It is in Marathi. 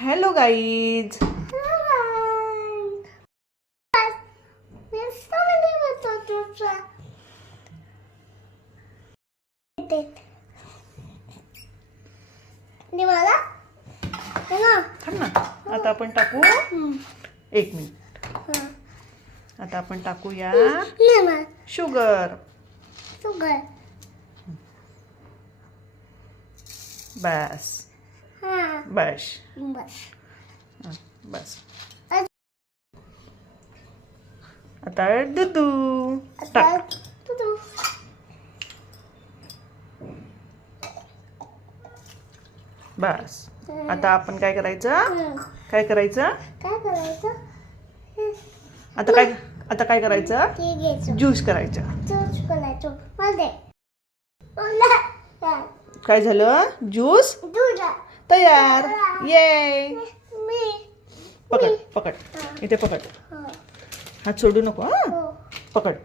Hello guys. थांब ना, आता आपण टाकू. एक मिनिट. आता आपण टाकूया शुगर. बस बस बस. आता दूध टाक. बस. आता आपण काय करायचं? काय करायचं? आता काय करायचं? ज्यूस करायचं. काय झालं? ज्यूस तयार. ये पकड पकड, इथे पकड. हात सोडू नको. हा, पकड.